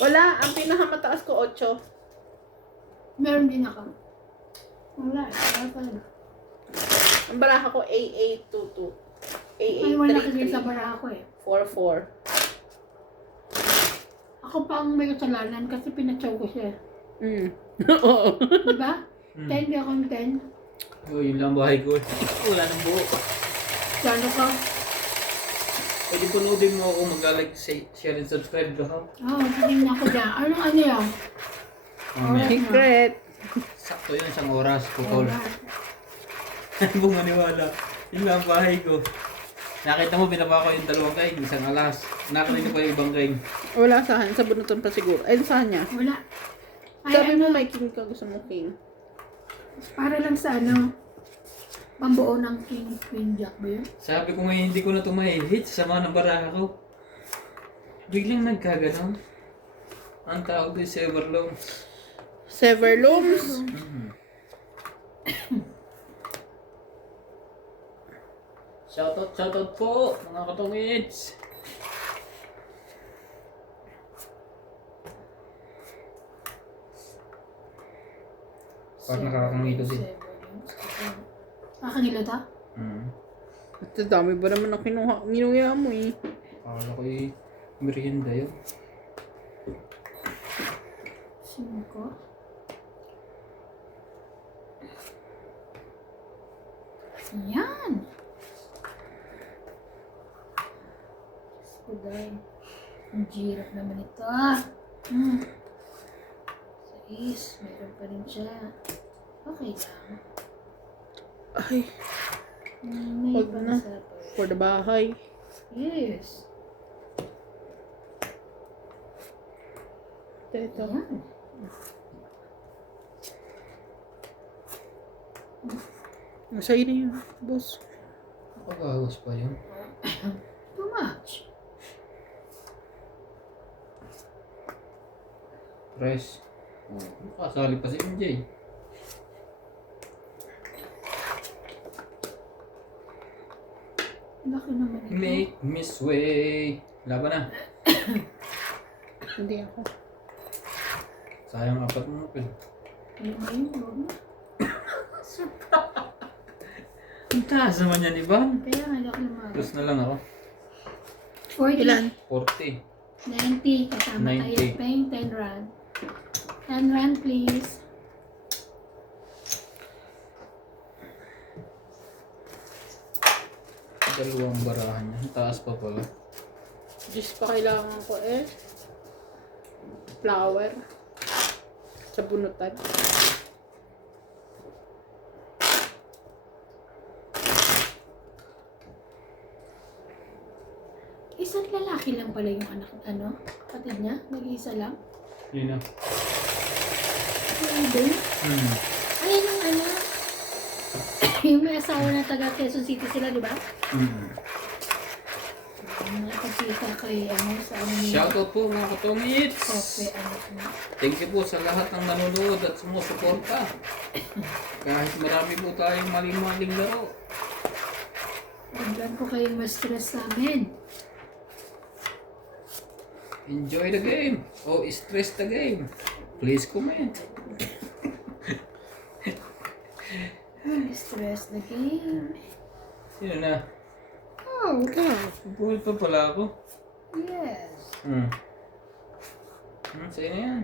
Wala, ang pinakamataas ko 8. Meron din ako. Wala. Wala pa rin. Ang baraha ko AA22. Ay, wala kasi sa AA33. bara ako eh. 44. Ako pa ang may kasalanan kasi pinatsaw ko siya. Oo. Diba? 10 di akong 10. Oh, yun lang bahay ko. Wala nang buo. Gano ka? Pwede panoodin mo ako mag-like, share, and subscribe ka ha. Oo, tingin na ako dyan. Ano yan? Mamaya. Secret. Sakto yun, isang oras ko call. Alright. Ano bang maniwala? Yun lang ang bahay ko. Nakita mo, binaba ko yung dalawang kain, isang alas. Nakita ko yung ibang kain. Wala saan. Sa bunutan pa siguro. Ay, saan niya? Wala. Ay, Sabi ano, mo may king ka. Gusto mo king. para lang sa ano, pambuo ng King Queen Jack ba yun? Sabi ko ngayon, hindi ko na ito mahihit. Sama ng baraha ko. Biglang nagkaganon. Ang tawag doon, Severlooms. Severlooms. Shoutout po, mga katungits. Parang nakakangilo din. Nakakangilo ta? At dami ba naman ang kinuha mo eh. Akala ko yung merienda yun. 5. Yan! Kuday. Ang hirap naman ito. 6. Meron pa rin siya. Okay lang. Ay, May Wag pa na. sa to. for the bahay. Yes. Ito. Yan. Sa'yo na yun, boss. Pag-awas pa yun. Too much. Press. Kasali pa si MJ. Laki naman ito. Make me sway. Laban na. Hindi ako. Sayang 4 mo pa. Ayun, huwag na. Ang taas naman yan, Ivan. Kaya nga, laki naman. Plus na lang ako. 40. Ilan? 40. 90. Kasama 90. tayo paying 10 rand. 10 rand, please. Dalawang barahan niya. Ang taas pa pala. Diyos pa kailangan ko eh. Flower. Sa bunutan. Isang lalaki lang pala yung anak, kapatid niya? Nag-iisa lang? Yun na. Pwede. Ayun yung yung may asawa na taga Quezon City sila, di ba? Nakapagkita kay, sa niya. Shoutout po mga katungits. Kope, anak niya. Thank you po sa lahat ng nanonood at sumusuporta. Kahit marami po tayong maling-maling laro. Huwag po kayong ma-stress sa amin. Enjoy the game. O stress the game. Please comment. Stress the game. Yun na. Oh, Buhay pa pala ako. yes. Sa'yo na yan.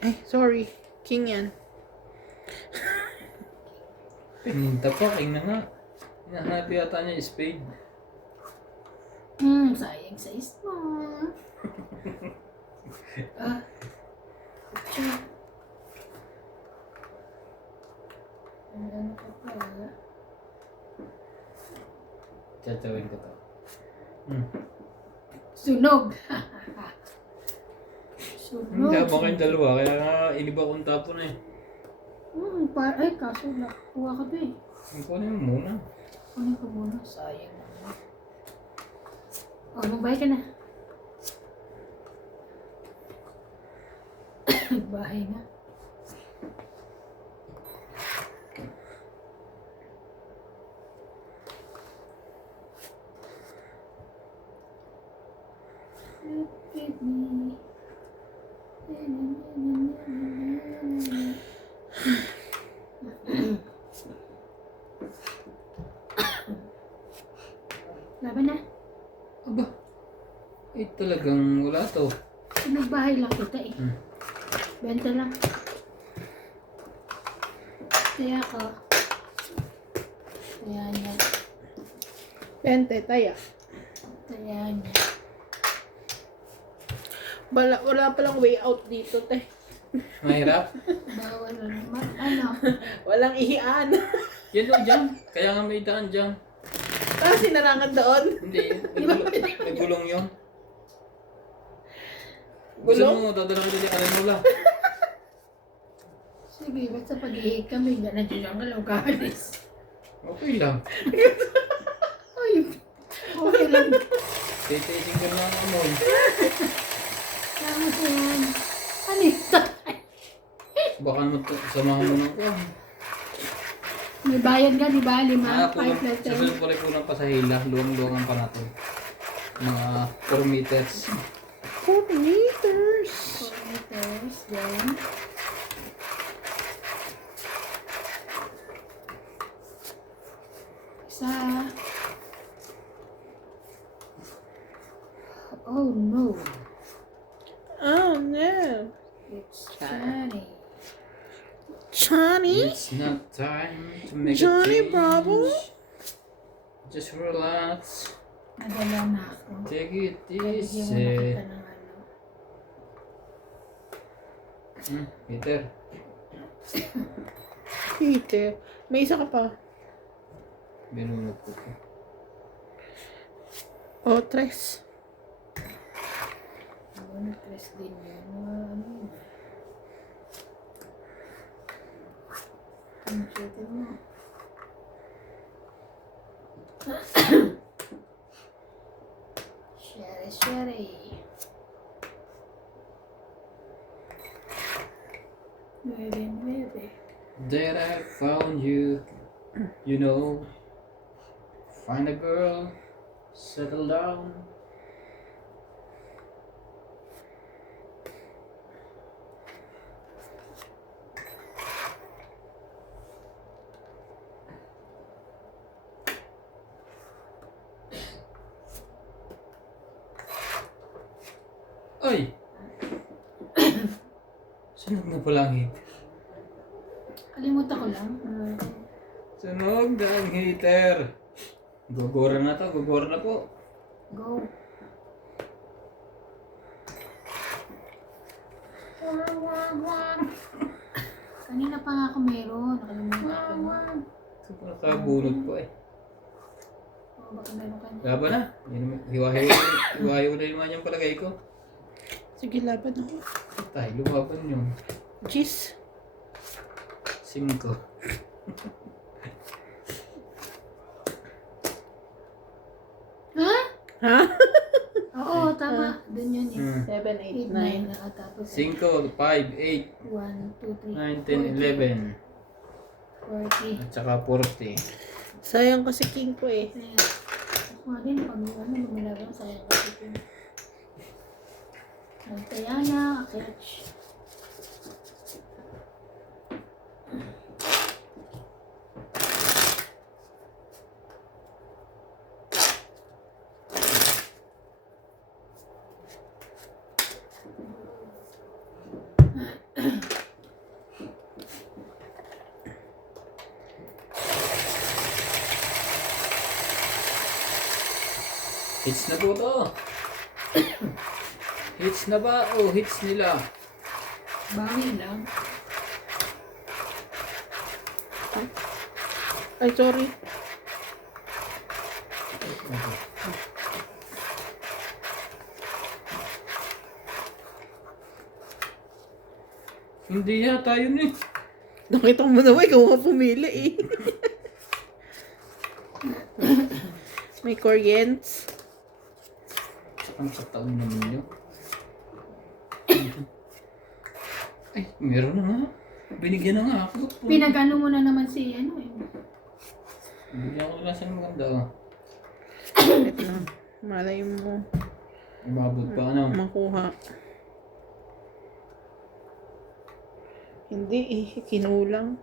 Ay, sorry. King yan. Tapaking na nga. Hinahanap yata niya yung spade. Sayang sa ismo. Siya. Ano ka pa? Tsatawin ko to. Sunog. Sunog. Hindi, baka yung dalawa. Kaya nga, iniba kong tapo na eh. Ay, kaso nakuha ka ba eh. Kunin mo muna. Kunin ko muna. Sayang naman. Magbayad ka na. Nagbahay na. Give me. Laban na. Aba. Eh talagang wala to. Pinagbahay lang kita eh. Benta lang. Kaya ko. Kaya niya. 20, taya. Kaya niya. Wala palang way out dito, te. Mahirap. Bawal naman. Ano? Walang ihian. Yan o dyan. Kaya nga may daan dyan. Sinarangan doon. Hindi. Nagulong yun. Gulong? Gusto mo, dadala ko dili ka rin mula. Sige, basta pag-ihig kami, gano'n dyan ang galaw kahalis. Okay lang. Ay, okay lang. Titisin ko lang ang amoy. Tapos yan. Ano ito? Baka naman samahan mo ng kuwan. May bayad ka, di ba? 5 Kulang, plus 10. susunod ko rin kulang pa sa hila. Luwang-luwangan pa natin. Mga 4 meters. 4 meters. 4 meters, then. Isa. Oh no. Oh, no. It's Johnny. Johnny? It's not time to make Johnny a change. Bravo? Just relax. Nadala na ako. Take it Hindi mo easy. nakita ng ano. Peter. Peter. May isa ka pa. Binunod ko. Oh, 3. Ano, tres din yun. Ano? Ang suti mo. Sherry. 9. That I found you. You know. Find a girl. Settle down. Ay! Sunog na pala ang heat. Kalimutan ko lang. Sunog na ang heater. Gugura na to, gugura na po. Go. Kanina pa nga ako meron. Nakalimutan ko. Ito pa nakabunod po eh. Oh, baka meron ka na. Laban na. Hiwahiwa na naman yung palagay ko. Sige, laban ako. Tay, lumaban yung Jeez. 5. Ha? Ha? Oo, tama. Doon yun eh. 7, 8, 8, 9. 9. Tapos 5, 5, 8, 1, 2, 3, 9, 10, 11. 40. At saka 40. Sayang kasi king ko eh. Ayan. Ako nga din, pag lumilaban, sayang kasi ito. Nagtayana, catch. Hits na po to. Hits na ba? O hits nila? Bangin lang. Ay, sorry. Hindi yata yun eh. Nakita mo naman, ikaw nga pumili eh. May Koreans. Ang kataon naman yun. Ay, meron na nga. Binigyan na nga ako. Pinag-ano mo na naman si ano eh. Binigyan ko na sa maganda. Oh. Ito na. Malay mo. Umabot pa ano. Makuha. Hindi eh, kinulang.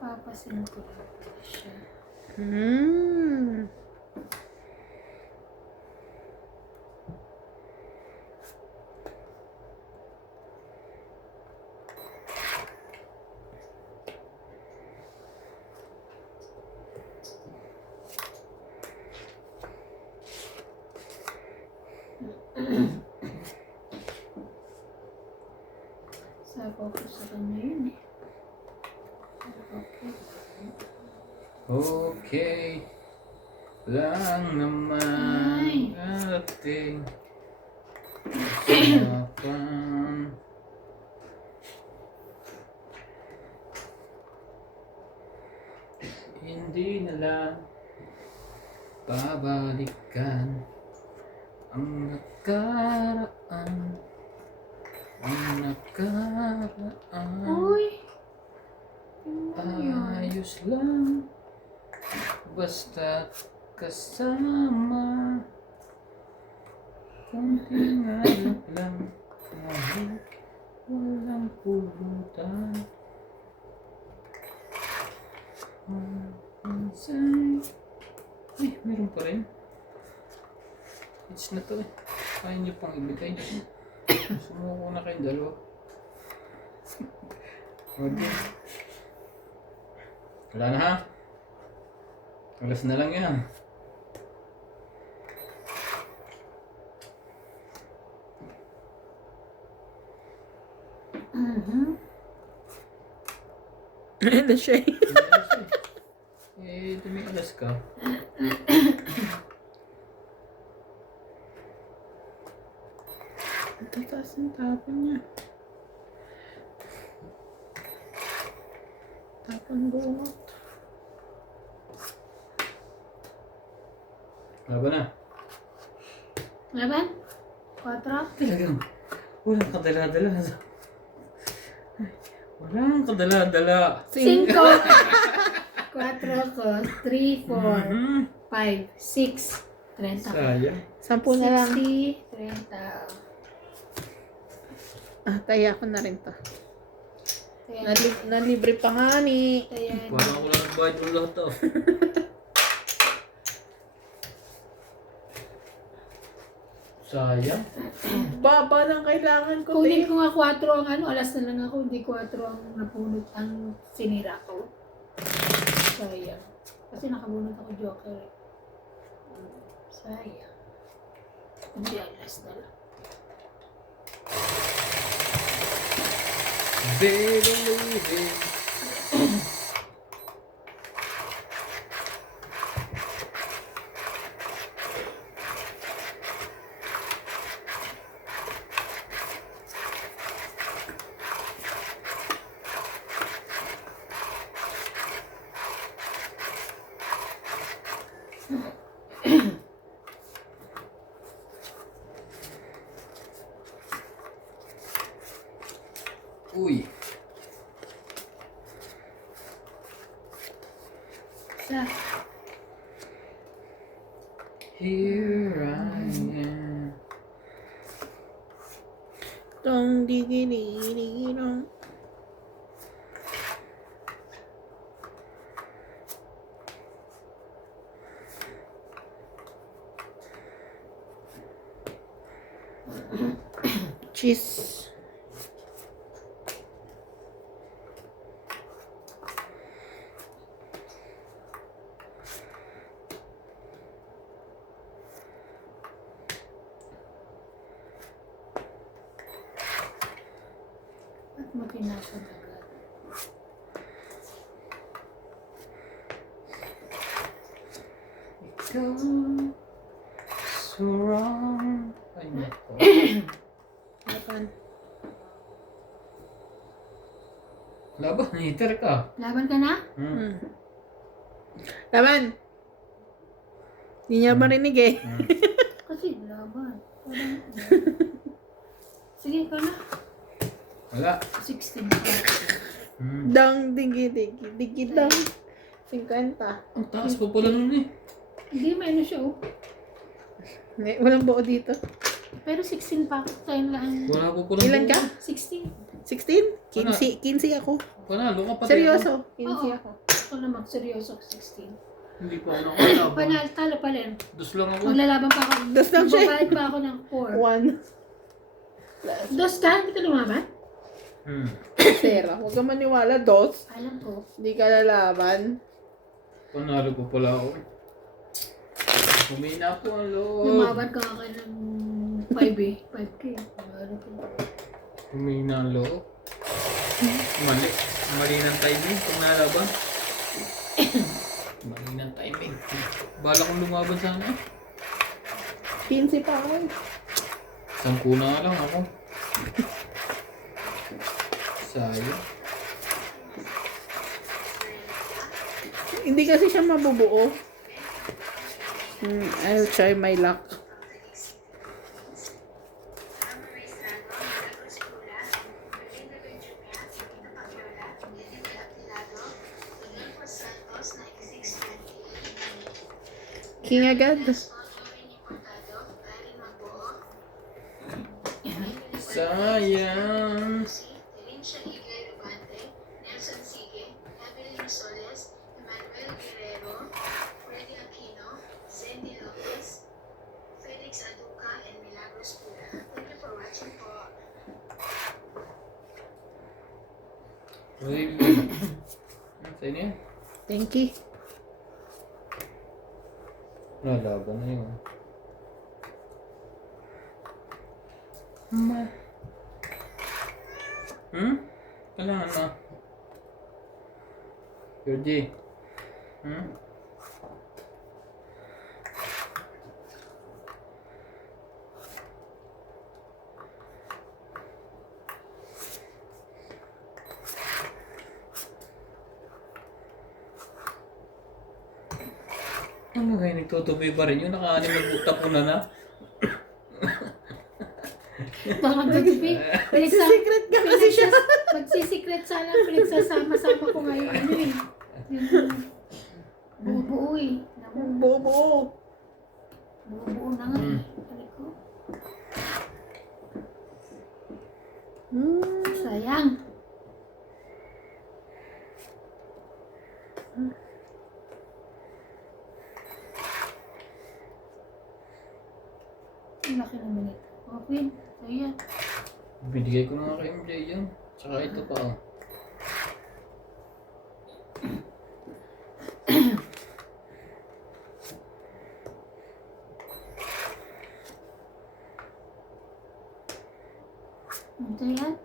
Papasin ko lang siya. Hmm. Sabaw ko sa kanya yun eh. Okay. Okay. Lang naman ating usapan. Hindi na lang babalikan ang nakaraan. Ang nakaraan. Uy! Ano yun? Ayos lang. Basta kasama. Kunting alak lang. Kahit walang pulutan. Minsan. Ay, meron pa rin. It's na to eh. Kaya nyo pang ibigay. Sumuko na kayong dalawa. Okay. Wala na ha? Alas na lang yan. Ano siya eh. Dumialas ka. Ang tataas ng tapon niya. Tapon bungot. Laban na. Laban? 4? Talagang walang kadala-dala. Walang kadala-dala. 5. 4 ko. 3, 4, 5, 6. 30. Sayang. 10 na lang. 60, 30. Ah, taya ko na rin to. Ayan. Nalibre pa nga ni. Ayan. Parang wala nang bayad ng lahat to. Sayang. Baba ng kailangan ko. Kung hindi eh. ko nga 4 ang ano, alas na lang ako, hindi 4 ang napunot ang sinira ko. Sayang. Kasi nakabunot ako joker eh. Sayang. Hindi alas na lang. Baby. Uy. Sa, Here I am. Tong digilirong. Cheese. at mo pinasok agad. Ikaw so wrong. Ay, nako. Laban. Laban, hater ka. Laban ka na? Hmm. Laban. Hindi niya marinig eh. Kasi laban. Sige ka na. Wala. 16 pa. Dang, digi dang. 50. Ang taas pa pala nun eh. Hindi, may ano siya oh. Walang buo dito. Pero 16 pa. Sa'yo lang. Wala pa pala. Ilan ka? 16. 16? 15 ako. Panalo ka pa. Seryoso? 15 Oo. ako. Ako na magseryoso 16. Hindi pa ako nakalaban. Panalo, talo pa rin. Dos lang ako. Maglalaban pa ako. Dos lang siya. Magbabayad pa ako ng 1. 4. Dos ka? Hindi ka lumaban? Sera. Huwag ka maniwala. 2. Alam ko. Hindi ka lalaban. Panalo pa pala ako. Humina po ang loob. Lumaban ka ka ng 5 eh. 5K. Panalo ko. Humina ang loob. Mali. Mali ng timing kung nalaban. Mali ng timing. Bala kong lumaban sana. 15 pa ako. 10 na lang ako. Sayang. Hindi kasi siya mabubuo. I'll try my luck. King agad. Sayang. Uy, sa'yo na yan. Thank you. Nalaban na yun. Kailangan na. Georgie. Ano kayo nagtutuloy pa rin? Yung naka-anim na tapon na. Baka magtutupi. Secret ka kasi siya. Magsisikret sana. Pinagsasama-sama ko ngayon. Ano eh. Yung buo-buo eh. Buo-buo. Buo-buo na nga eh. Balik ko. Sayang. Ang laki naman ito. Okay. So yan. Binigay ko na nga kay MJ yun. Tsaka ito pa. Oh. Ito yan.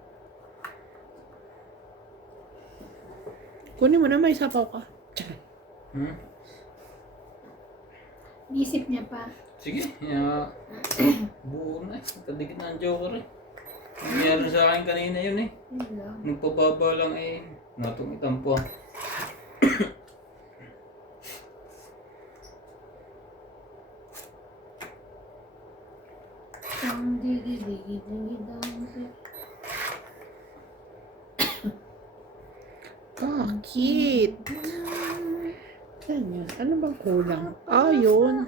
Kunin mo na, may sapaw ka. Isip niya pa. Sige. Buo na eh. Kadikit na ang joker eh. Nangyari sa akin kanina yun eh. Yun lang. Nagpababa lang eh. Natungitan po. Ang digi-digi-digi-dong. Bakit? Saan yun? Ano bang kulang? Ah, yun.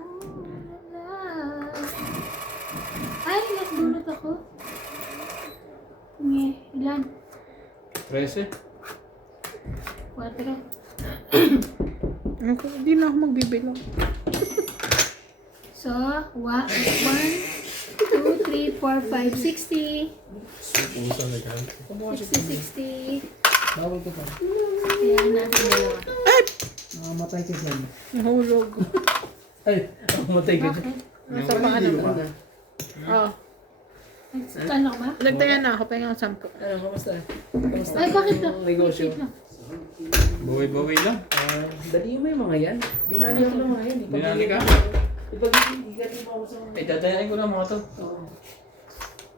Ay, nagbunot ako. Ilan? 13. 4. Hindi na ako magbibilang. So, 1, 2, 3, 4, 5, 60. 60. Bawal ko pa. Ayan natin dalawa. Nakamatay ka dyan. Nahulog. Ay, nakamatay ka dyan. Bakit? Nasa pa ano ba? Oh. Ano ba? Nagtaya na ako, pahinga ng 10. Ano, kamusta? Kamusta? Ay, bakit na? Ang negosyo. Wait lang. Bawi-bawi lang. Dali mo yung mga yan. Dinali ako ng mga yan. Dinali ka? Ipag-igali mo ako sa mga Eh, dadayain ko lang mga to. Oo.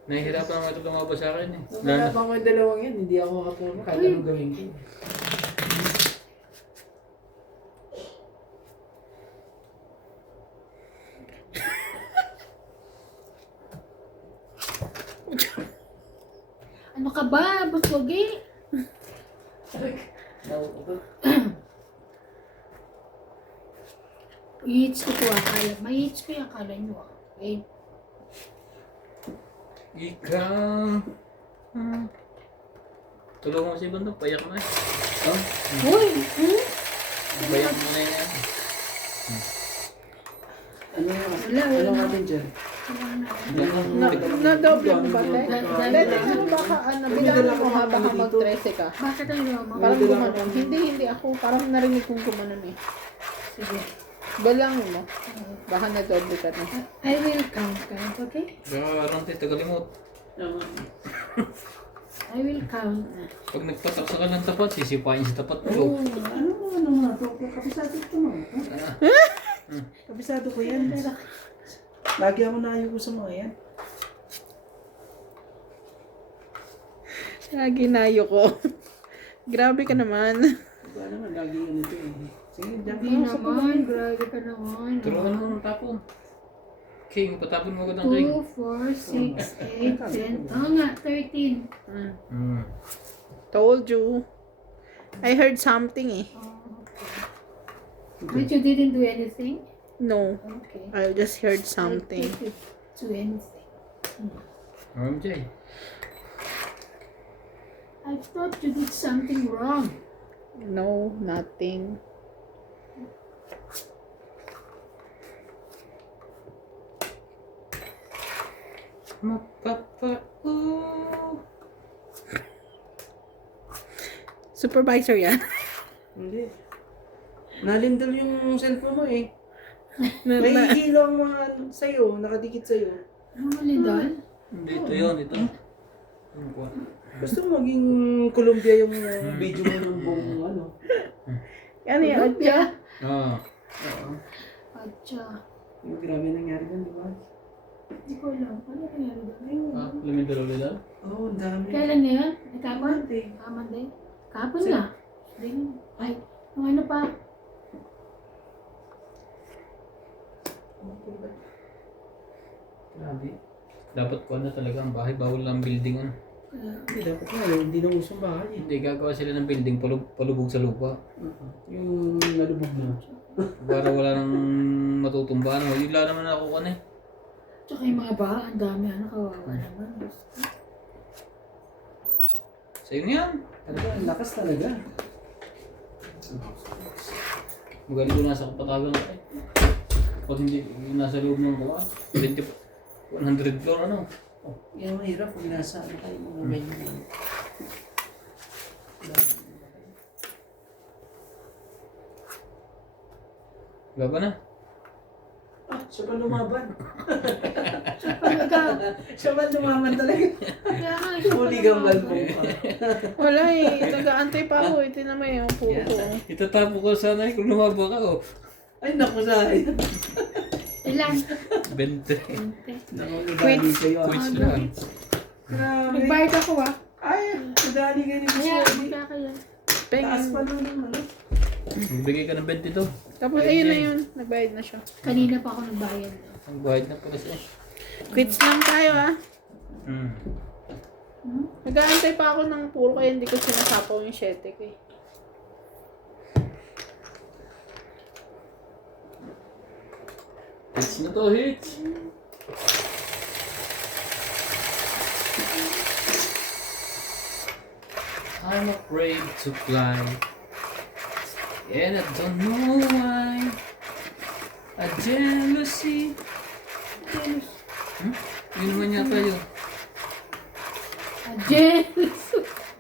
Nahihirapan naman ito lumabas sa akin eh. Nung nalaban ko yung dalawang yan, hindi ako makatulong kahit anong gawin ko. Ano ka ba? Buswagi? I-hits ko to akala. May hits ko yung akala nyo ah. Okay. Ikaw. Tulungan mo si Bandong, payak na eh. Oh, Uy! payak mo na yan. Ano Wala ano na. natin dyan? Na-double mo ba, te? Dahil- Dahil ano baka, bilangan mo ha, baka mag-13 ka. Bakit ang lama? Parang gumanon. Hindi ako. Parang narinig kong gumanon eh. Sige. Balangin mo. Baka na-double ka na. I will count, okay? Garang tayo, tagalimot. I will count. Pag nagpataksa ka ng tapat, sisipain sa tapat Oh, ko. ano mga to? Kabisado ko naman. Kabisado ko yan. Lagi ako naayoko sa mga yan. Lagi nayo ko. Grabe ka naman. Diba naman, lagi yun ito eh. Sige, dyan Hindi ka sa naman, grabe ka naman. Turuan mo ng tapon. King, patapon mo agad ng king. 2, 4, 6, 8, 10. Oo nga, 13. Told you. I heard something eh. But you didn't do anything? No. Okay. I just heard I something. think you do anything. MJ. I thought you did something wrong. No, nothing. Supervisor yan. Hindi. Nalindol yung cellphone mo eh. Na- May na- hilo ang mga sa'yo, nakadikit sa'yo. Ano mali doon? Dito yun, ito. Gusto mo maging Columbia yung video mo ng buong ano? Ano yan? Adya? Ah. Oo. Atcha. Grabe nangyari doon, di ba? Hindi ko alam. Ano nangyari doon? Ah, lumindol ulit ah. Oo, ang dami. Kailan na yan? Ikapon? Monday. Monday? Kapon na. Din. Ay, yung ano pa? Grabe. Dapat ko na talaga ang bahay, bawal lang building ano. Hindi, dapat nga yun. Hindi na usong bahay. Hindi gagawa sila ng building palubog sa lupa. Yung nalubog na. Para wala nang matutumba ano. Yun lang naman ako ano eh. Tsaka yung mga baha, ang dami ano, kawawa naman. Sa'yo na yan. Talaga, ang lakas talaga. Magaling ko nasa kapatagan ka eh. Pag hindi nasa loob ng gawa, 100 floor ano. Oh, yan ang mahirap kung nasa ano tayo mga ganyan. Gaba na. Ah, siya pa lumaban. Pag ikaw, Siya pa lumaban talaga. kaya nga, isa pa Huli kang naman. balbong pa. Wala eh. Nag-aantay pa ako. Ito naman yung puto. Itatapo ko sana eh kung lumaba ka oh. Ay, naku sayang. Ilan? 20. Naku, nadali kayo ah. Quits lang. Grabe. Nagbayad ako ah. Ay, nadali kayo ni Miss Kaya, Wendy. magka kaya. Taas pa Peng. nun yung ano. Magbigay ka ng 22. Tapos ayun na yun. Nagbayad na siya. Kanina pa ako nagbayad. Ang bayad na pala siya. Quits lang tayo ah. Hmm. Nag-aantay pa ako ng puro kaya hindi ko sinasapaw yung 7 ko eh. Hits na to, hits! I'm afraid to fly. And I don't know why. A jealousy. Yun naman yata yun. Jealous.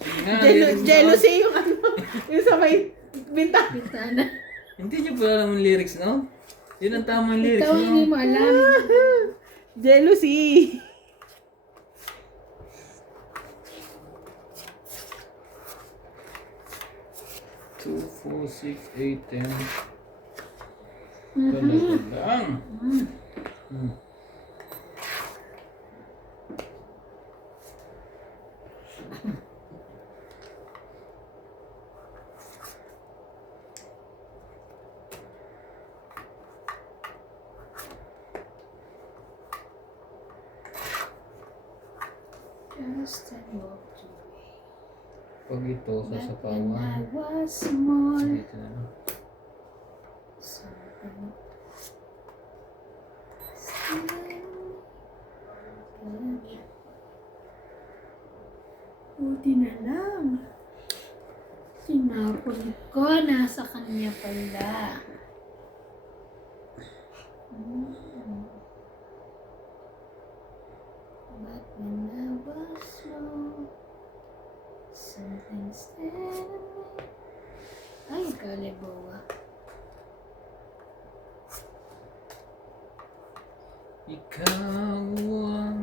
Yun nga, lyrics na. Jealousy yung ano. Yung sa may bintana. Bintana. Hindi niyo pala alam yung lyrics, no? Yun ang tamang lyrics, Ikaw hindi no? mo alam. Jealousy. Two, 4, 6, 8, 10. Talaga lang. Hmm. Just a walk to Pag ito, Back when I sasapawan. was small. Dito na lang. Something. Buti na lang. Sinapon ko, nasa kanya pala. But when I was small, something stared at me. Ay, kalibawa. Ikaw ang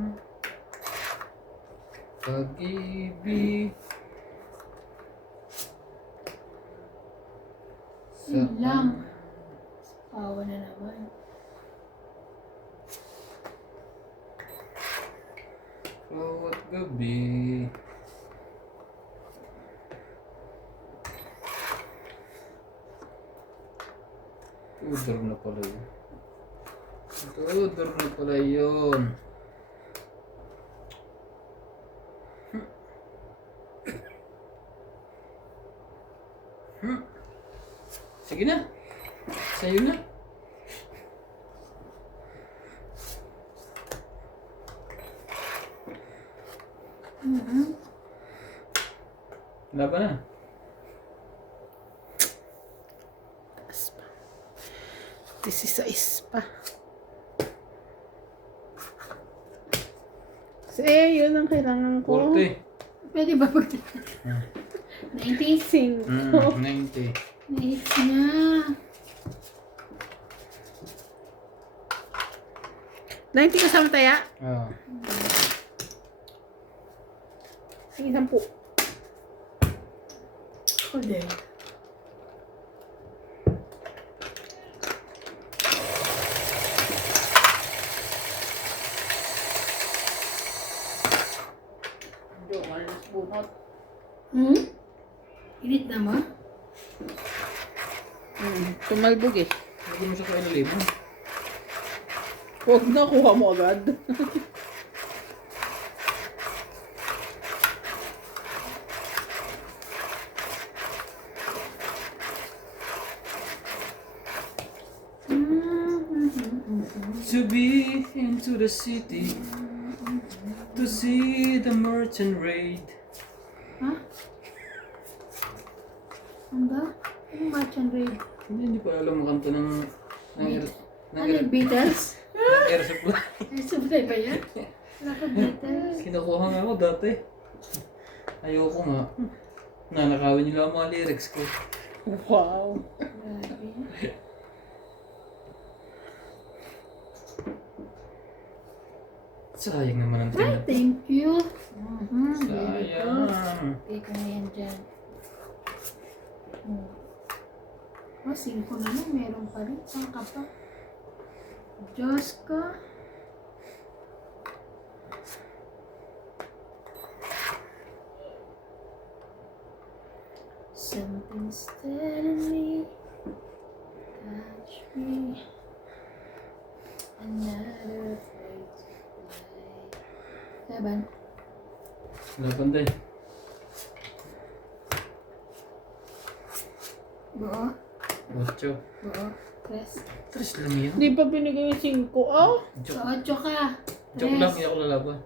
pag-ibig Yun lang. Awa na naman. bawat gabi. Tudor na pala yun. Tudor na pala yun. Sige na. Sa'yo na. Laban na. Taas pa. 16 pa. Kasi yun ang kailangan ko. 40. Pwede ba pag... 90? 90. Nice na. Hindi kasama taya. Ah. Sige, 10. Ode. Yung malas bunot. Init na mo? Tumalbog eh. Hindi mo siya kain na limon. Huwag na, kuha mo agad. To be into the city, to see the merchant raid. Ha? Ano ba? Ano merchant raid? Hindi pa alam mo kanta ng Ano yung Beatles? air supply. Ay, supply ba yan? Wala ka Beatles. Kinukuha nga ako dati. Ayoko nga. Nanakawin nila ang mga lyrics ko. Wow. Grabe. Sayang naman ang Ay, tinap. thank you. Very good. Sayang. Take na yan dyan. Oh, 5 na lang. Meron pa rin. Saan ka pa? Diyos ko. Something's telling me, touch me, another afraid to fly. Laban. Laban din. Buo. 8. Buo. Tres. Tres lang yan. Hindi pa binigay yung 5. Oh! So, Joke. 8 ka. Joke lang, hindi ako lalaban.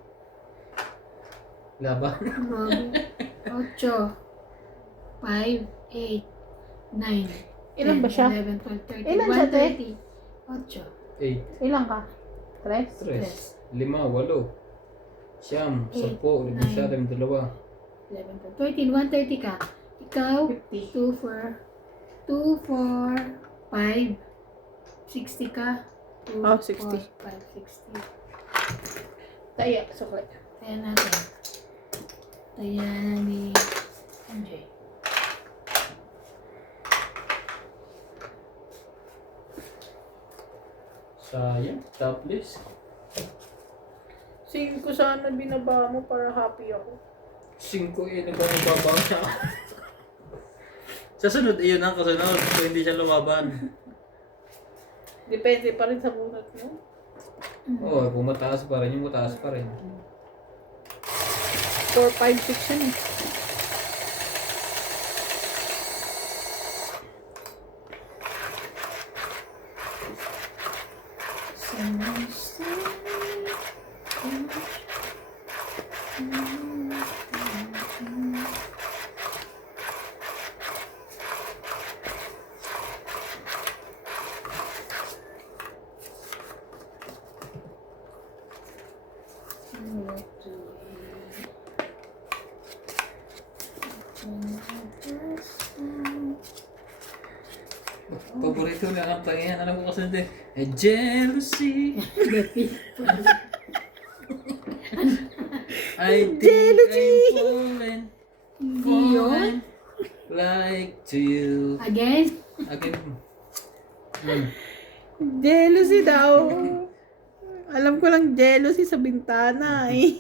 Laban. Grabe. 8. 5, 8, 9. Ilan ba siya? 11, 12, 13. Ilan siya, te? 8. 8. Ilang ka? 3? 3. 5. 8. Siyam. 10. 5. 11. 2. 11, 12, 13, 130 ka. Ikaw, 2, 4, 5, 60 ka. 2, Oh, 60. 4, 5, 60. Taya, sukli. Kaya natin. Kaya ni MJ. Sayang. Topless. 5 sana binaba mo para happy ako. 5 eh. Nagbababaw siya. Sa sunod, iyon ang kasunod. So, hindi siya lumaban. Depende pa rin sa bunot mo. Oo, kung mataas pa rin, yung mataas pa rin. 4, 5, 6 yan eh. Paborito na kanta yan. Alam ko kasi din. Jealousy. I think I'm falling. Hindi yun. Like to you. Again? Again. Jealousy daw. Alam ko lang jealousy sa bintana eh.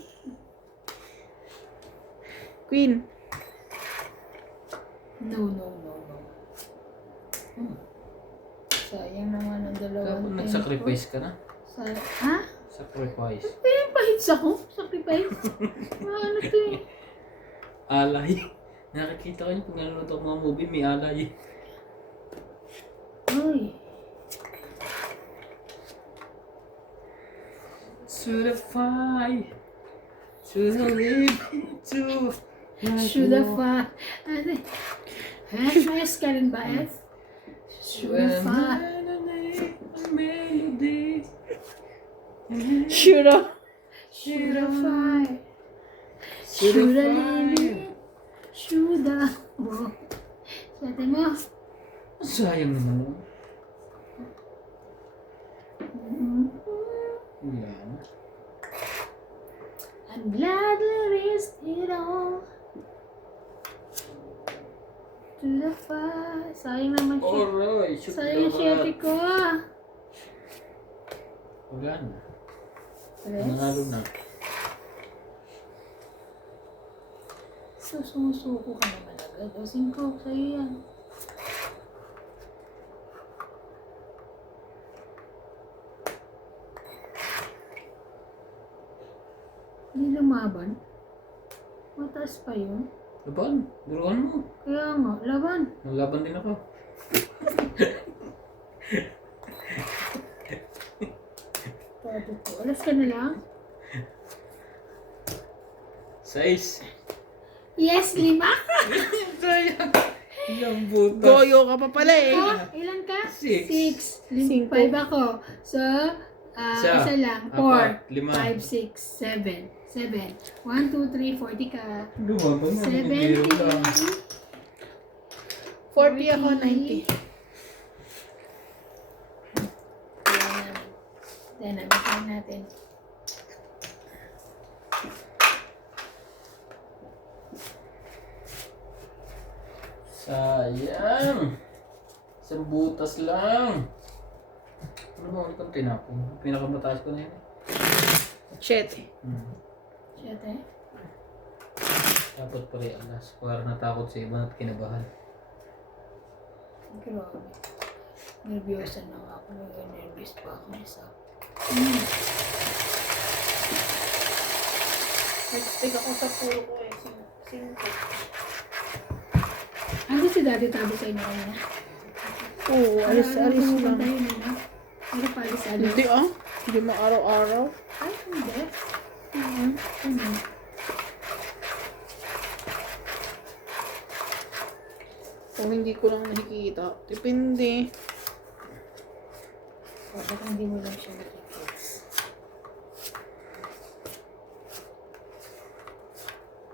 Queen. No. Sayang naman ang dalawang Kapag nag-sacrifice ka na? Ha? Sacrifice. Pahits ako. Sacrifice. Ano to eh? Alay. Nakikita ko yun pag nanonood ako mga movie, may alay. Uy. To the fight. To the live. To Should have ano eh? S ka rin ba? S? Should have melody. Sure. Should have Should have live. Should have. Sate mo. Sayang naman. Wala na. I'm glad we risked it all. To the fight. Sayang naman siya. Alright, shoot Sayang siya, ko. Wala na. Yes. Nanalo na. So, sumusuko ka naman agad. O, 5. Sa'yo yan. Hindi lumaban. Mataas pa yun. Laban, duruan mo. Kaya nga, laban. Nalaban din ako. Todo ko. Alas ka na lang? 6. Yes, 5. Sayang. Yung butas. Goyo ka pa pala eh. Ilan ka? 6. 6. 5 ako. So, isa lang. 4, 5. 5, 6, 7. 7. 1, 2, 3, 40 ka. Lumaban mo. 70. 40 ako, 90. Then, nabigyan natin. Sayang. Isang butas lang. Ano ba ulit ang tinapon? Pinakamataas ko na yun. 7. Siyete. Dapat pala yung alas. Para natakot sa iba at kinabahan. Grabe. Nervyosa na ako. Nervous pa ako isa. Nag-stick ako sa puro ko eh. 5. Ano si Daddy tabi sa inyo kanina? Oo, alis-alis lang. Ano pa alis-alis? Hindi ah. Hindi mo araw-araw. Ay, hindi. Kung hindi ko lang nakikita. Depende. Bakit hindi mo lang siya nakikita?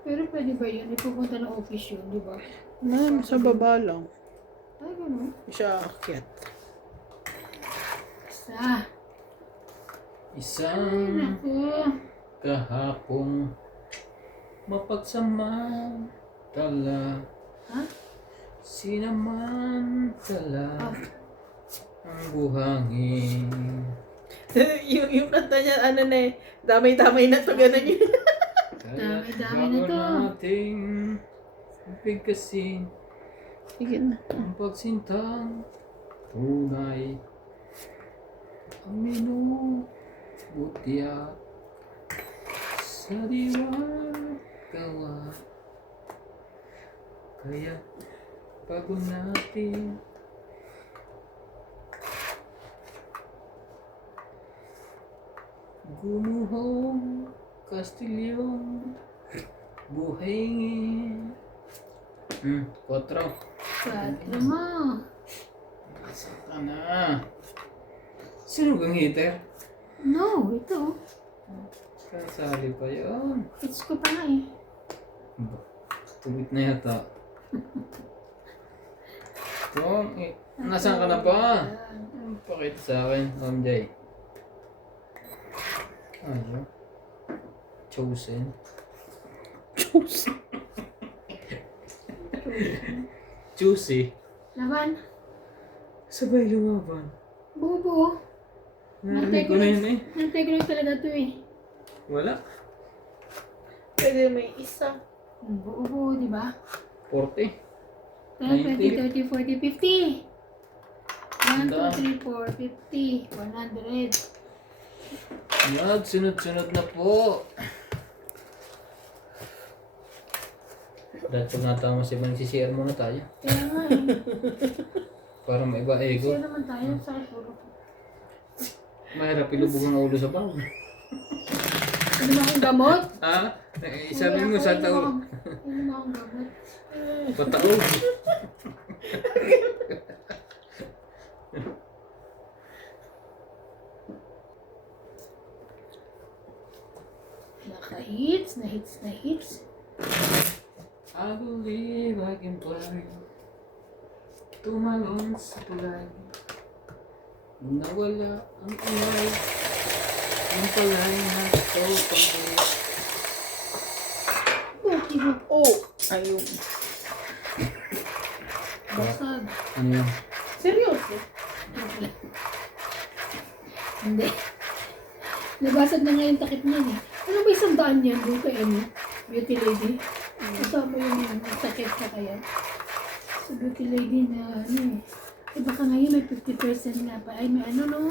Pero pwede ba yun? Ipupunta ng office yun, di ba? Man, sa baba lang. Ay, gano'n. Siya akyat. Isa. Isang Ako. kahapong mapagsamantala. Ha? Sinamantala ang buhangin. yung kanta niya, ano na eh. Damay-damay na to, gano'n yun. Kaya Dami-dami na to. bago nating bigkasin Sige na. ang pagsintang tunay ang minubutya sa diwagawa. Kaya bago natin Gumuhong Kastilyong buhingin. 4. 4 mo. Asa ka na? Sino bang hitter? No, ito. Kasali pa yun. It's ko pa nga eh. Tubit na yata. Nasaan ka na ba? Pakita sa akin, Ma'am Jay. Ano? Chosen. Juicy. Laban. Sabay lumaban. Bobo. Narinig ko na yun eh. Nantay ko lang talaga ito eh. Wala. Pwede may isa. Bobo, di ba? 40. 10, 20, 30, 40, 50. 1, Ganda. 2, 3, 4, 50, 100. Yan, sunod-sunod na po. Dahil pag natama si Bang, CCR muna tayo. Kaya nga eh. Para maiba ego. Kaya naman tayo sa puro. Mahirap ilubog ang ulo sa bawang. Ano ba akong gamot? Ha? Sabi mo sa taon. Ano ba akong gamot? Pataog. Naka-hits, na-hits. I believe I can fly. Tumalon sa tulay. Nawala ang ingay. Yung palay na ito pangit. Oh, ayun. Basag. Ano yan? Seryoso? Hindi. Nabasag na nga yung takip niyan eh. Ano ba 100 yan doon kay ano? Beauty lady? Kasama yung takip ka kaya. Sa beauty lady na ano eh. Eh baka ngayon may 50% nga pa. Ay may ano no?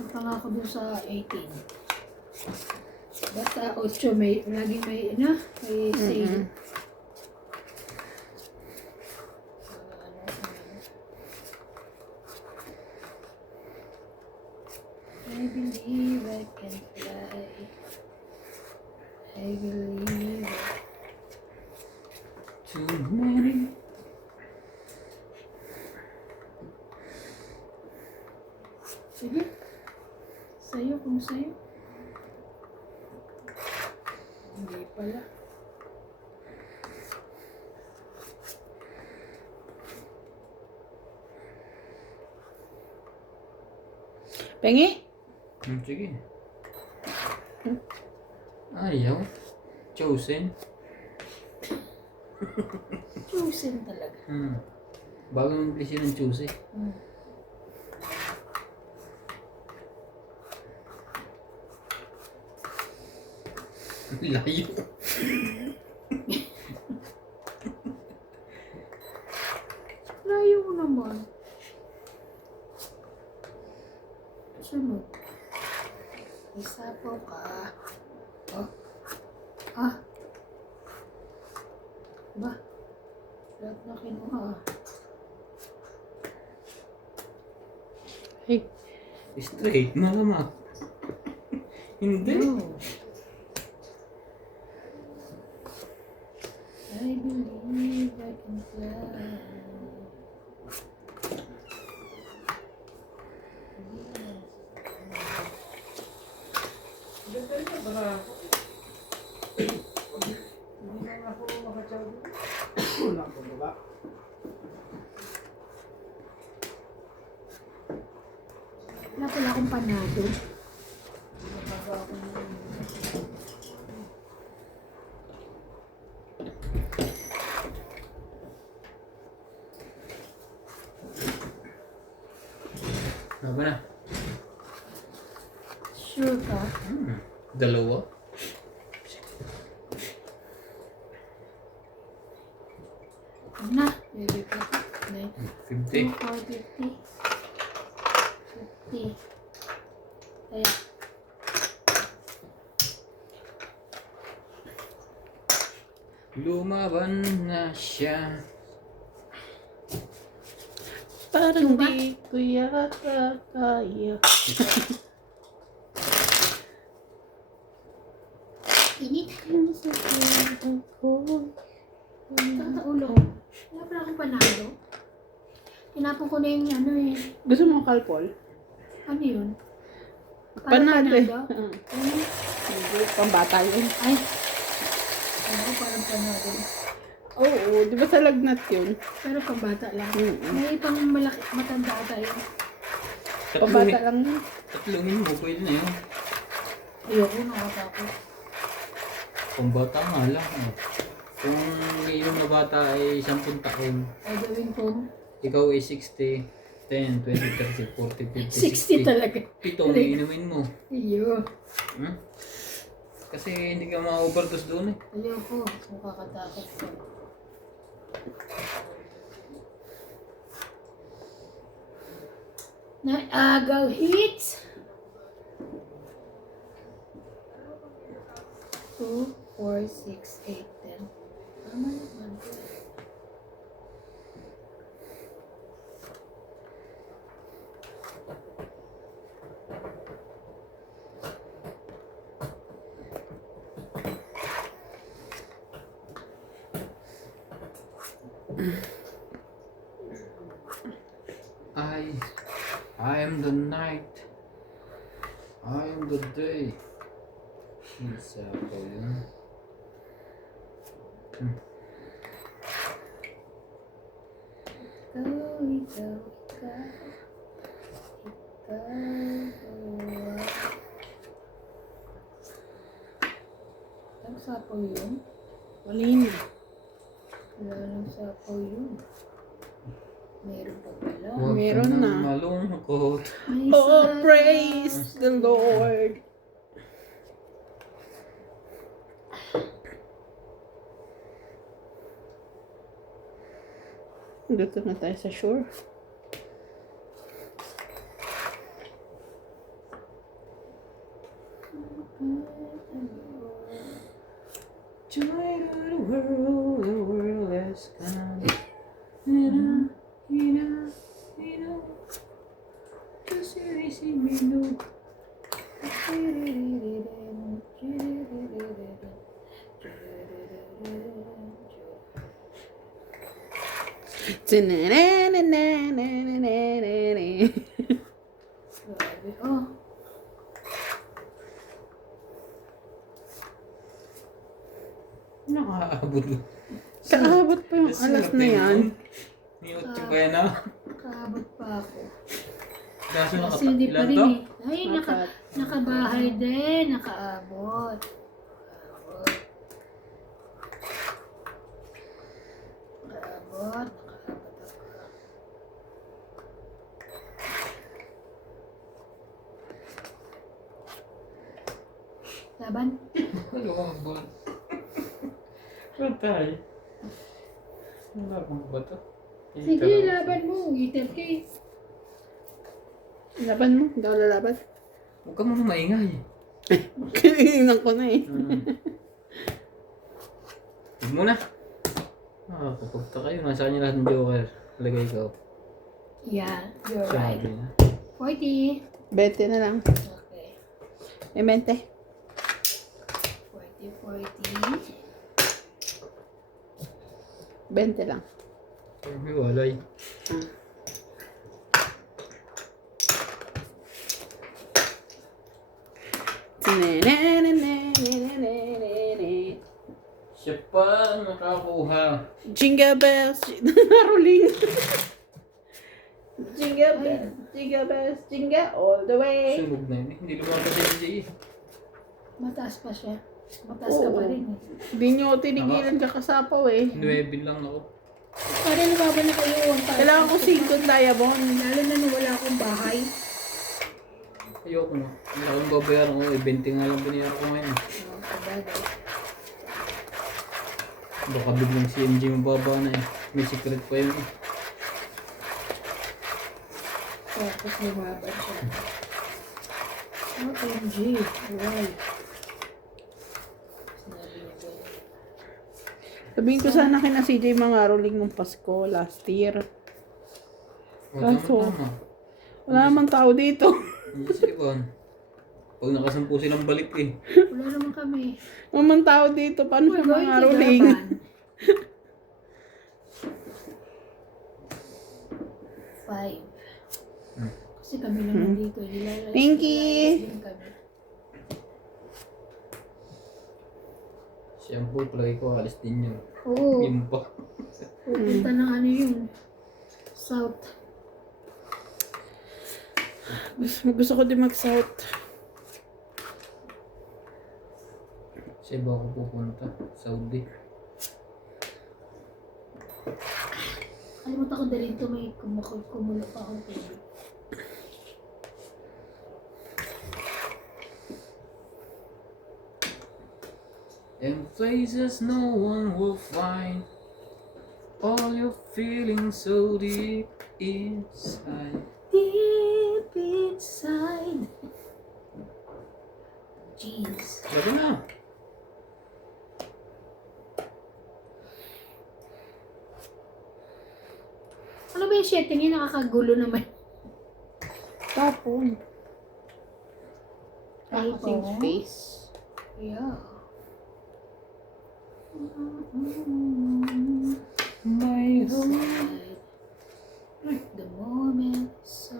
Ang pangako doon sa 18. Basta 8 may, laging may ano? May sale. I believe I can fly. I believe Too many. Sige. Sa'yo kung sa'yo. Hindi pala. Pengi? Sige. Ayaw. Chosen. Chosen talaga. Bagong English yun ang choose eh. Layo. Layo mo naman. Sunod. Isapaw ka. Oh. Ah. Ba? Lahat na kinuha. Ay, Straight, malamang. Hindi. No. I believe I can fly. Wala pala akong panado. Ano ba na? Sure ka? Dalawa? Ano na? Baby ko. 50. 450. 50. Kaya. Lumaban na siya. parang di ko yata kaya. Init. Saan sa ulo? Wala pala akong panalo. Tinapon ko na yung ano eh. Gusto mo kalpol? Ano yun? Panado eh. panado? Hindi, pambata yun. Ay. Ano parang panado. Oo, di ba sa lagnat yun? Pero pambata lang. Mm-mm. May pang malaki, matanda tayo. Pambata lang yun. Tatlungin mo, pwede na yun. Ayoko, nakatakot. Pambata nga lang. Kung ngayon na bata ay 10 taon, Ay gawin kong ikaw ay 60, 10, 20, 30, 40, 50, 60 talaga. Pito ang iinumin mo. Iyo. Hmm? Kasi hindi ka ma-overdose doon eh. Ayoko, makakatakot ko. Naagaw hits. 2, 4, 6, 8, 10. Tama naman. I am the night. I am the day. Isa ko yun. Ikaw. Ang sapaw yun? Malino. Wala nang sapaw yun. Meron pa pala. Huwag Meron ka na. nang malungkot. May Oh, sapaw. praise the Lord. Dito na tayo sa shore. Joy to the world has come. Ina. Kasi si Milo. Grabe. Oh, Nakaabot. Kaabot pa yung alas na yan. Ni-8 pa yan ah. kaabot pa ako. Kaso Kasi hindi pa ilan rin to? eh. Ay, nakabahay din. Nakaabot. Nakaabot. Laban? Dalawang buwan. Patay. Wala bang ba to? Sige, laban mo. Eater kay. Laban mo, hindi ako lalaban. Huwag ka muna maingay. Kininan ko na eh. Huwag muna. Kapagta kayo. Nasa kanya lahat ng joker. Lagay ko. Yeah, you're right. Sabi na. 40. 20 na lang. Okay. Eh, 20. 40. 20 lang. May walay. Siya pa ang nakakuha. Jingle bells, naruling. Jingle bells, jingle all the way. Sunog na yun eh. Hindi lumabas yung DJ eh. Mataas pa siya. Mataas ka pa Oo. rin eh. Hindi nyo tinigilan ka kasapaw eh. 9 lang ako. Para lumaban na kayo. Kailangan ko 5 diamond. Lalo na nung wala akong bahay. Ayoko na. Wala akong babayaran ko. 20 nga lang binayaran ko ngayon. Oh, sabagay. Baka biglang si MJ mababa na eh. May secret pa yun eh. Tapos lumaban siya. OMG. Why? Sinabi niya ganyan. Sabihin ko sana kina CJ mga rolling nung Pasko last year. Wala Kaso, tama. wala namang tao dito. Hindi si Ivan. Pag nakasampu silang balik eh. Wala naman kami. Mamang tao dito, paano We're siya going mga to rolling? Japan. 5. Kasi kami naman dito. Thank you. Shampoo, palagi ko alis din yun. Oo. Yun pa. Pupunta ng ano yun. South. Gusto ko din mag-south. Siya ba ako pupunta? Saudi. Kalimutan ko dalhin to, may kumulo pa akong tubig. In places no one will find all your feelings so deep inside. Deep inside. Jeez. Sabi na. Ano ba yung setting yun? Nakakagulo naman. Tapon. Tapon? Space. Yeah. My Inside. The moment so.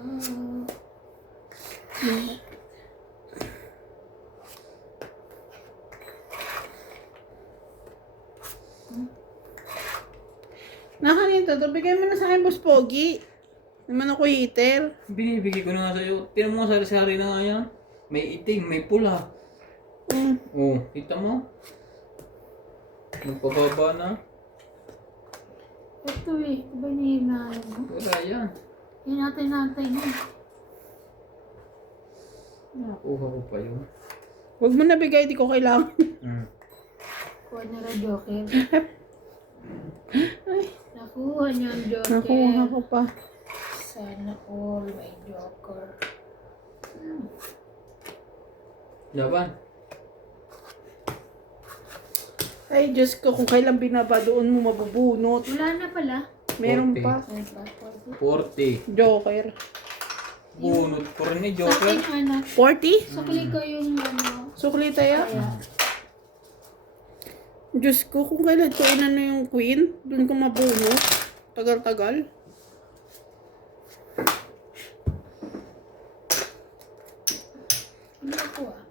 Nakanito to, bigay mo na sa akin, Boss Pogi. Naman ako heater. Binibigay ko na nga sa'yo. Tinan mo nga sari-sari na nga yan. May itim, may pula. Oh, kita mo? Nagpababa na. Ito eh. Ito ba hinahanap mo? Wala yan. Yan natin nantay mo. Nakuha ko pa yun. Huwag mo na bigay, di ko kailangan. Kuha niya na joker. Nakuha niya ang joker. Nakuha ko pa. Sana all may joker. Laban. Ay, Diyos ko, kung kailan binaba doon mo mabubunot. Wala na pala. Meron 40. pa. Ay, pa, 40. Joker. Bunot ko rin eh, Sa Joker. akin, ano, 40? sukli ko yung ano. Sukli tayo? Kaya, Diyos ko, kung kailan ko inano yung queen, doon ko mabunot. Tagal-tagal. ano ako ah?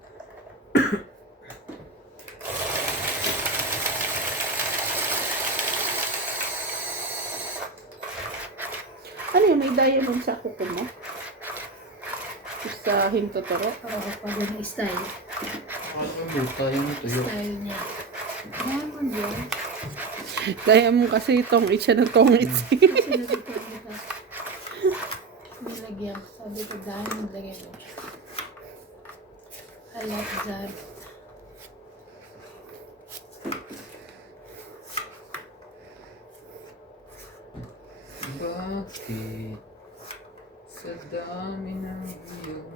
Ano yun, may diamond sa kuko mo? Sa hintotoro? Oo, pag yung style. Ano yung buta yung tuyo? Style niya. Diamond yun. Diamond kasi itong itcha ng tong itsi. Kasi nagtuturo nila. Nilagyan. Sabi ko, diamond lagyan mo. I like that. Bakit sa dami ng iyong...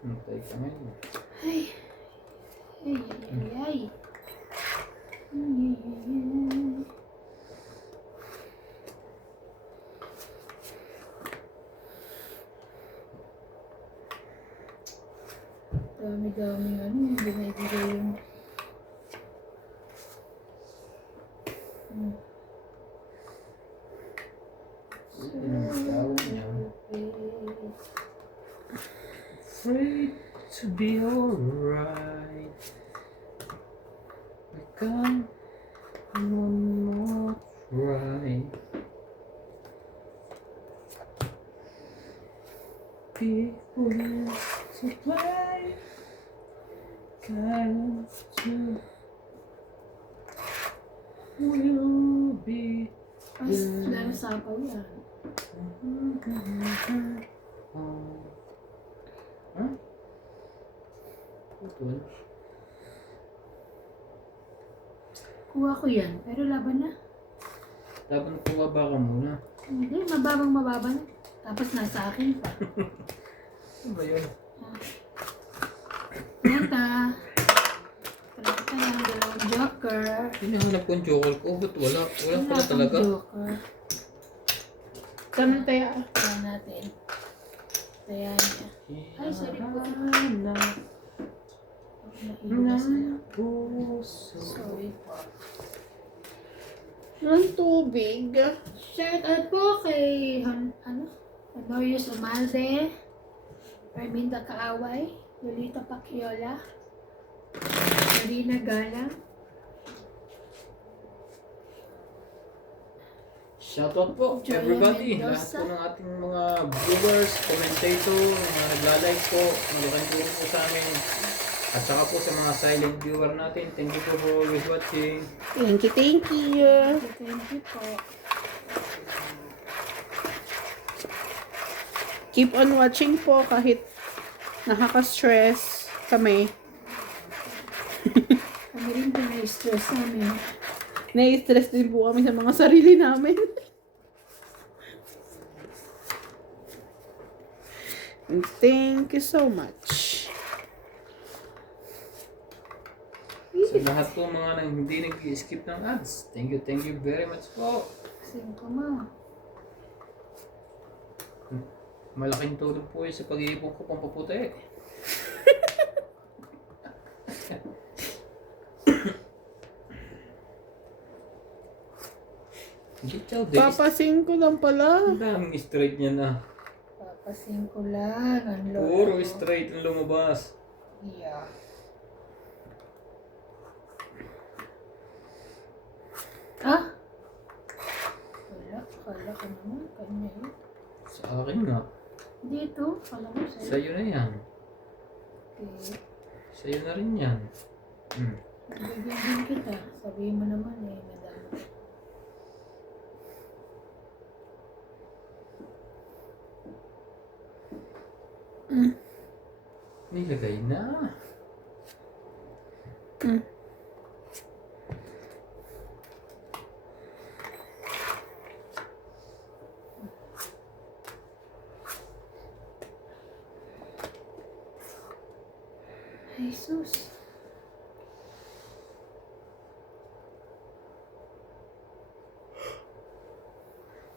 Hintay ka ngayon. Ay. Ay, ay, ay, ay. Dami-dami ano, binibigay yung... Yun ang tawag niya. Afraid to be alright. I can't one more try. People used to play kind to will be. Ay, lalo sapaw yan. Ha? Putol. Kuha ko yan, pero laban na. Dapat pababa ka muna. Hindi, mababa na. Tapos nasa akin pa. Ano ba yun? Neta. Palata yung dalawang joker. Hinahanap ko yung joker ko. Ba't wala? Wala pala Wala talaga. akong joker. Saan tayo? Kaya natin. Ayan. Ay, sorry po. Hinahanap Naiwas na. ng puso. Sorry po. Ng tubig. Shout out po kay Honorius Umalde, Arminda Kaaway, Lolita Pacquiaola, Marina Gala. Shoutout po Julia everybody, lahat Mendoza. po ng ating mga viewers, commentator, mga nagla-like po, malaking tulong po sa amin. At saka po sa mga silent viewer natin, thank you po for always watching. Thank you, thank you. Thank you po. Keep on watching po kahit nakaka-stress kami. Kami rin po na-stress namin. Nai-stress din po kami sa mga sarili namin. And thank you so much. Sa lahat po mga nang hindi nag-skip ng ads, thank you very much po. Sing ko ma. Malaking tulong po yun sa pag-iipon ko pang paputi. Gitaw din. Papasing ko lang pala. Ang daming straight niya na. Papasing ko lang. Ang lolo. Puro straight ang lumabas. Yeah. Ah? Kala ko naman. Kanya yun. Sa akin nga. Dito. Kala ko sa'yo. Sa'yo na yan. Okay. Sa'yo na rin yan. Bibigyan kita. Sabihin mo naman eh. Madami. Nilagay na. Jesus.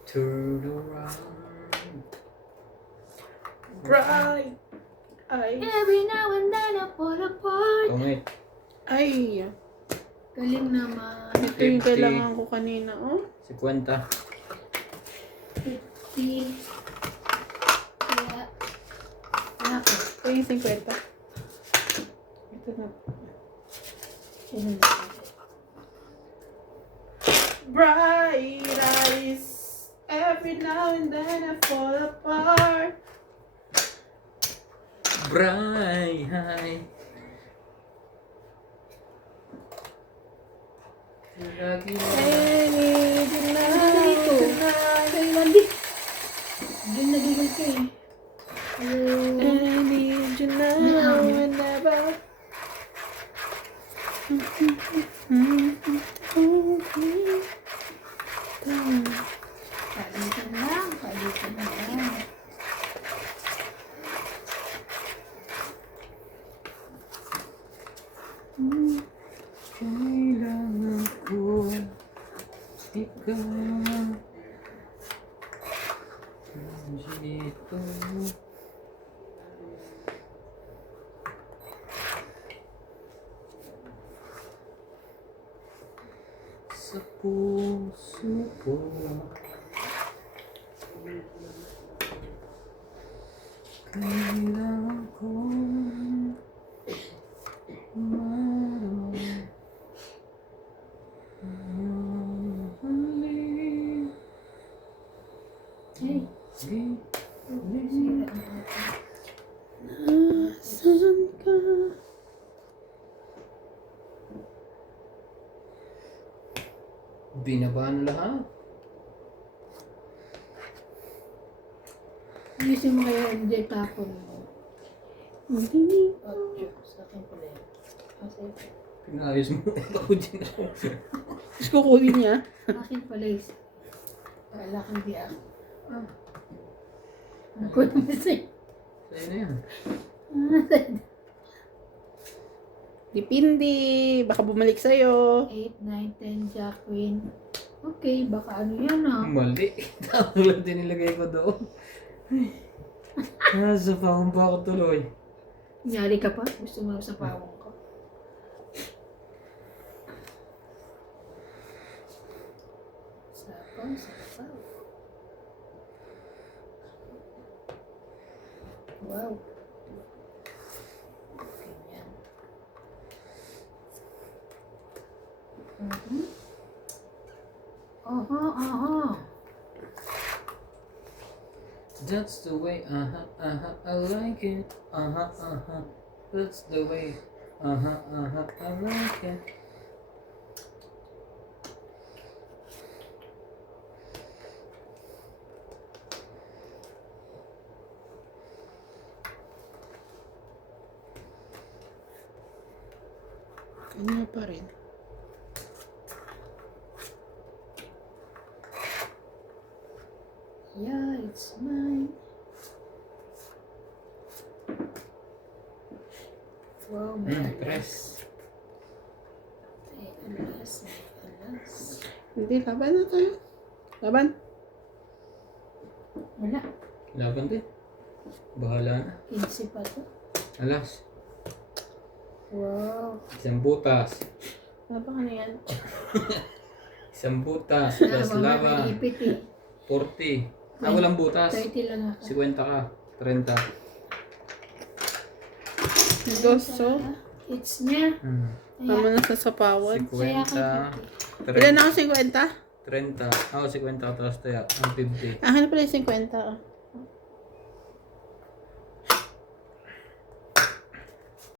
Turn around. Right. Ay. Every now and then I fall apart. Tungit. Ay. Galing naman. Ito yung 50. kailangan ko kanina, oh. 50. 50. Kaya. Wala ko. Ito yung 50. Ito na. Sino na? Bright eyes. Every now and then I fall apart. Bright high. Lagi na. Any tonight, Dito. tonight. Kay Randy. Diyan nagigil ka eh. Hello. Any tonight, whenever. Palitan lang. Palitan lang. Kailangan ko ikaw dito. Sa puso ko. Kailangan ko Hey. Sira ang akin. Nasaan ka? Binabaan lahat. Ayusin mo kaya hindi tapon mo. Hindi. Oh, sa akin pala yun. Kasi Pinayos mo. Ako din ako. Tapos kukunin niya. akin pala yun. Wala kang di ako. Ako naman sa'yo. Sa'yo na yan. Dipindi. Baka bumalik sa'yo. 8, 9, 10, Jack, Queen. Okay, baka ano yan ah. Mali. Tama lang din nilagay ko doon. Nasa pangong pa ako tuloy. Nyari ka pa? Gusto mo sa pawang ko? Sapaw, sapaw. Wow. Ganyan. Aha, aha. That's the way, I like it. That's the way, I like it. Kanya pa rin. Yeah, it's mine. Wow, may Press. May alas, may alas. Hindi, laban na tayo. Laban. Wala. Laban din. Bahala na. 15 pa to. Alas. Wow. Isang butas. Laban ka na yan. Isang butas. Plus Habang laba. may ipit eh. 40. Walang butas. 30 lang ako. 50 ka. 30. Doso. It's niya. Tama na sa sapawan. 50. Ilan ako 50? 30. Ako 50 ka tapos tayo. Ang 50. Akin na pala yung 50.